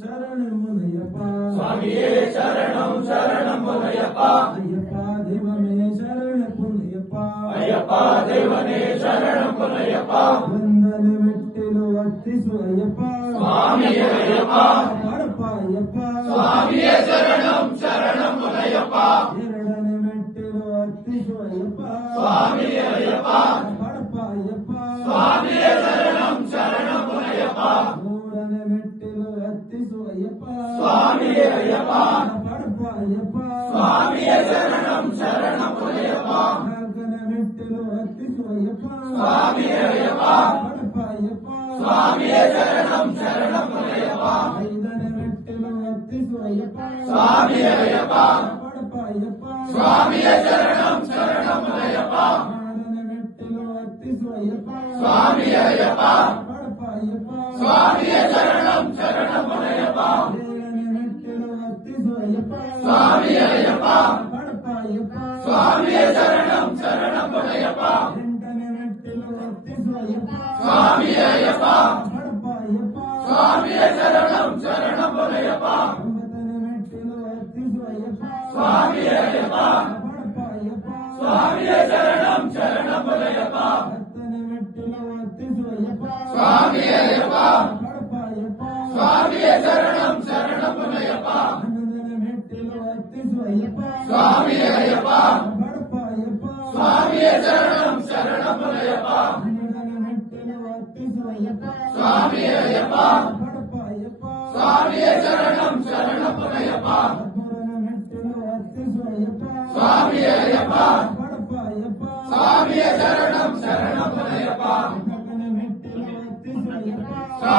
சரணம் முனையப்பா சுவாமியே சரணம் சரணம் முனையப்பா ஐயப்பா தெய்வமே சரணம் முனையப்பா ஐயப்பா தெய்வமே சரணம் முனையப்பா வந்தன மெಟ್ಟಿಲು ವರ್ತಿಸು ಅಯ್ಯಪ್ಪ சுவாமியே ஐயப்பா ಮಾಡಪ್ಪ ಅಯ್ಯಪ್ಪ சுவாமியே சரணம் சரணம் முனையப்பா ಎರಡನೇ ಮೆಟ್ಟಿಲು ವರ್ತಿಸು ಅಯ್ಯಪ್ಪ சுவாமியே ஐயப்பா ಮಾಡಪ್ಪ ಅಯ್ಯಪ್ಪ சுவாமியே சரணம் சரணம் முனையப்பா ಮೂರನೇ ಮೆಟ್ಟಿಲು ವರ್ತಿಸು ಅಯ್ಯಪ್ಪ சுவாமியே ஐயப்பா ಮಾಡಪ್ಪ ಅಯ್ಯಪ್ಪ சுவாமியே சரணம் சரணம் முனையப்பா ನಾಲ್ಕನೇ ಮೆಟ್ಟಿಲು ವರ್ತಿಸು ಅಯ್ಯಪ್ಪ சுவாமியே ஐயப்பா ಮಾಡಪ್ಪ ಅಯ್ಯಪ್ಪ சுவாமியே சரணம் சரணம் முனையப்பா ಐದನೇ ಮೆಟ್ಟಿಲು ವರ್ತಿಸು ಅಯ್ಯಪ್ಪ சுவாமியே ஐயப்பா ಮಾಡಪ್ಪ ಅಯ್ಯಪ್ಪ சுவாமியே சரணம் சரணம் முனையப்பா ಆರನೇ ಮೆಟ್ಟಿಲು ವರ್ತಿಸು ಅಯ್ಯಪ್ಪ சுவாமியே ஐயப்பா ಮಾಡಪ್ಪ ಅಯ್ಯಪ್ಪ சுவாமியே சரணம் சரணம் முனையப்பா ಏಳನೇ ಮೆಟ್ಟಿಲು ವರ್ತಿಸು ಅಯ್ಯಪ್ಪ சுவாமியே ஐயப்பா ಮಾಡಪ್ಪ ಅಯ್ಯಪ್ಪ சுவாமியே சரணம் சரணம் முனையப்பா ಎಂಟನೇ ಮೆಟ್ಟಿಲು ವರ್ತಿಸು ಅಯ್ಯಪ್ಪ சுவாமியே ஐயப்பா ಮಾಡಪ್ಪ ಅಯ್ಯಪ್ಪ சுவாமியே சரணம் சரணம் முனையப்பா ಒಂಬತ್ತನೇ ಮೆಟ್ಟಿಲು ವರ್ತಿಸು ಅಯ್ಯಪ್ಪ சுவாமியே ஐயப்பா ಮಾಡಪ್ಪ ಅಯ್ಯಪ್ಪ சுவாமியே சரணம் சரணம் முனையப்பா ಹತ್ತನೇ ಮೆಟ್ಟಿಲು ವರ್ತಿಸು ಅಯ್ಯಪ್ಪ சுவாமியே ஐயப்பா ಮಾಡಪ್ಪ ಅಯ್ಯಪ್ಪ சுவாமியே சரணம் சரணம் முனையப்பா ಹನ್ನೊಂದನೇ ಮೆಟ್ಟಿಲು ವರ್ತಿಸು ಅಯ್ಯಪ್ಪ சுவாமியே ஐயப்பா ಮಾಡಪ್ಪ ಅಯ್ಯಪ್ಪ சுவாமியே சரணம் சரணம் முனையப்பா ಹನ್ನೆರಡನೇ ಮೆಟ್ಟಿಲು ವರ್ತಿಸು ಅಯ್ಯಪ್ಪ சுவாமியே ஐயப்பா ಮಾಡಪ್ಪ ಅಯ್ಯಪ್ಪ சுவாமியே சரணம் சரணம் முனையப்பா ಹದಿಮೂರನೇ ಮೆಟ್ಟಿಲು ವರ್ತಿಸು ಅಯ್ಯಪ್ಪ சுவாமியே ஐயப்பா ಮಾಡಪ್ಪ ಅಯ್ಯಪ್ಪ சுவாமியே சரணம் சரணம் முனையப்பா ಹದಿನಾಲ್ಕನೇ ಮೆಟ್ಟಿಲು ವರ್ತಿಸು ಅಯ್ಯಪ್ಪ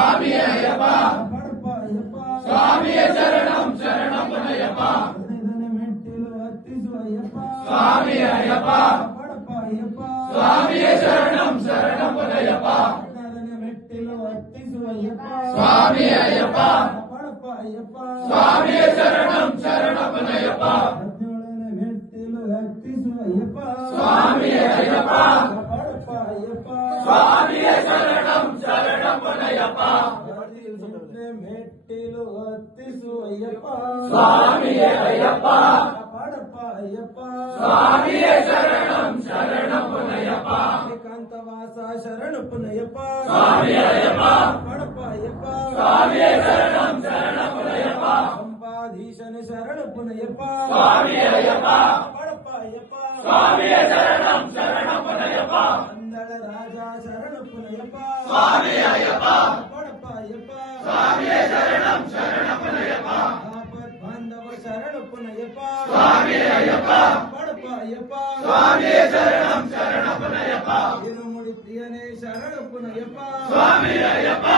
சுவாமியே ஐயப்பா ಮಾಡಪ್ಪ ಅಯ್ಯಪ್ಪ சுவாமியே சரணம் சரணம் முனையப்பா ಹದಿನೈದನೇ ಮೆಟ್ಟಿಲು ವರ್ತಿಸು ಅಯ್ಯಪ್ಪ சுவாமியே ஐயப்பா ಮಾಡಪ್ಪ ಅಯ್ಯಪ್ಪ சுவாமியே சரணம் சரணம் முனையப்பா ಹದಿನಾರನೇ ಮೆಟ್ಟಿಲು ವರ್ತಿಸು ಅಯ್ಯಪ್ಪ சுவாமியே ஐயப்பா ಮಾಡಪ್ಪ ಅಯ್ಯಪ್ಪ சுவாமியே சரணம் சரணம் முனையப்பா ಹದಿನೇಳನೇ ಮೆಟ್ಟಿಲು ವರ್ತಿಸು ಅಯ್ಯಪ್ಪ சுவாமியே ஐயப்பா ಮಾಡಪ್ಪ ಅಯ್ಯಪ್ಪ சுவாமியே சரணம் சரணம் முனையப்பா ಹದಿನೆಂಟನೇ ಮೆಟ್ಟಿಲು ವರ್ತಿಸು ಅಯ್ಯಪ್ಪ சுவாமியே ஐயப்பா ಮಾಡಪ್ಪ ಅಯ್ಯಪ್ಪ சுவாமியே சரணம் சரணம் முனையப்பா ಏಕಾಂತವಾಸ ಶರಣು ಪುನಯ್ಯಪ್ಪ சுவாமியே ஐயப்பா ಮಾಡಪ್ಪ ಅಯ್ಯಪ್ಪ சுவாமியே சரணம் சரணம் முனையப்பா ಸಂಪಾದೀಶನ ಶರಣು ಪುನಯ್ಯಪ್ಪ சுவாமியே ஐயப்பா ಮಾಡಪ್ಪ ಅಯ್ಯಪ್ಪ சுவாமியே சரணம் சரணம் முனையப்பா ಅಂದಳ ರಾಜ ಶರಣು ಪುನಯ್ಯಪ್ಪ சுவாமியே ஐயப்பா ಮಾಡಪ್ಪ ಅಯ್ಯಪ್ಪ சுவாமியே சரணம் சரணம் முனையப்பா ಆಪತ್ ಬಾಂಧವ ಶರಣು ಪುನಯ್ಯಪ್ಪ சுவாமியே ஐயப்பா ಮಾಡಪ್ಪ ಅಯ್ಯಪ್ಪ சுவாமியே சரணம் சரணம் முனையப்பா ಇರುಮುಡಿ ಪ್ರಿಯನೇ ಶರಣು ಪುನಯ್ಯಪ್ಪ சுவாமியே ஐயப்பா